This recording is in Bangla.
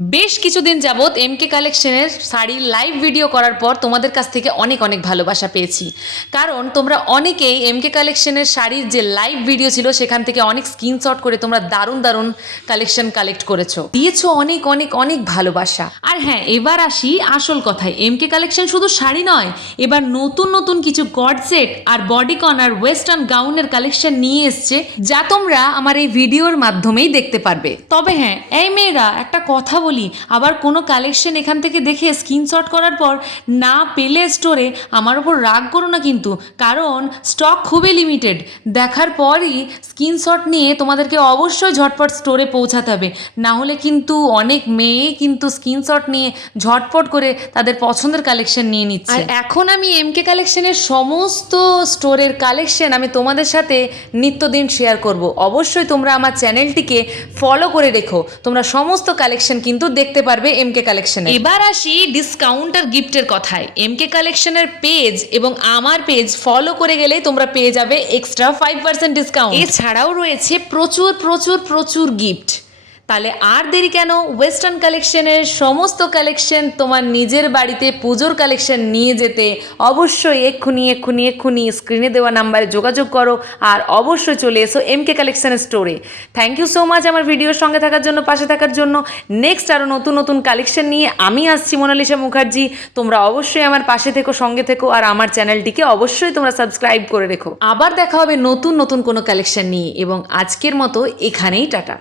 বেশ কিছুদিন যাবৎ এমকে কালেকশনের শাড়ির লাইভ ভিডিও করার পর তোমাদের কাছ থেকে অনেক অনেক ভালোবাসা পেয়েছি। কারণ তোমরা অনেকেই এমকে কালেকশনের শাড়ির যে লাইভ ভিডিও ছিল সেখান থেকে অনেক স্ক্রিনশট করে তোমরা দারুণ দারুণ কালেকশন কালেক্ট করেছো, দিয়েছো অনেক অনেক অনেক ভালোবাসা। আর হ্যাঁ, এবার আসি আসল কথায়। এমকে কালেকশন শুধু শাড়ি নয়, এবার নতুন নতুন কিছু গডসেট আর বডিকন আর ওয়েস্টার্ন গাউনের কালেকশন নিয়ে এসছে, যা তোমরা আমার এই ভিডিওর মাধ্যমেই দেখতে পারবে। তবে হ্যাঁ, এই মেয়েরা একটা কথা বলি, আবার কোনো কালেকশন এখান থেকে দেখে স্ক্রিনশট করার পর না পেলে স্টোরে আমার উপর রাগ করো না কিন্তু, কারণ স্টক খুবই লিমিটেড। দেখার পরই স্ক্রিনশট নিয়ে তোমাদেরকে অবশ্যই ঝটপট স্টোরে পৌঁছাতে হবে, না হলে কিন্তু অনেক মেয়েই কিন্তু স্ক্রিনশট নিয়ে ঝটপট করে তাদের পছন্দের কালেকশন নিয়ে নিচ্ছে। আর এখন আমি এমকে কালেকশনের সমস্ত স্টোরের কালেকশন আমি তোমাদের সাথে নিত্যদিন শেয়ার করব। অবশ্যই তোমরা আমার চ্যানেলটিকে ফলো করে রেখো, তোমরা সমস্ত কালেকশন কিন্তু দেখতে পারবে এমকে কালেকশনে। এবার আসি ডিসকাউন্ট আর গিফটের কথায়। এমকে কালেকশনের পেজ এবং আমার পেজ ফলো করে গেলে তোমরা পেয়ে যাবে এক্সট্রা 5% ডিসকাউন্ট। এছাড়াও রয়েছে প্রচুর প্রচুর প্রচুর গিফট। তাহলে আর দেরি কেন, ওয়েস্টার্ন কালেকশনের সমস্ত কালেকশন তোমার নিজের বাড়িতে পুজোর কালেকশন নিয়ে যেতে অবশ্যই এক্ষুনি এক্ষুনি এক্ষুনি স্ক্রিনে দেওয়া নাম্বারে যোগাযোগ করো, আর অবশ্যই চলে এসো এমকে কালেকশনের স্টোরে। থ্যাংক ইউ সো মাচ আমার ভিডিওর সঙ্গে থাকার জন্য, পাশে থাকার জন্য। নেক্সট আরও নতুন নতুন কালেকশন নিয়ে আমি আসছি, মোনালিসা মুখার্জি। তোমরা অবশ্যই আমার পাশে থেকো, সঙ্গে থেকো, আর আমার চ্যানেলটিকে অবশ্যই তোমরা সাবস্ক্রাইব করে রেখো। আবার দেখা হবে নতুন নতুন কোনো কালেকশন নিয়ে, এবং আজকের মতো এখানেই টাটা।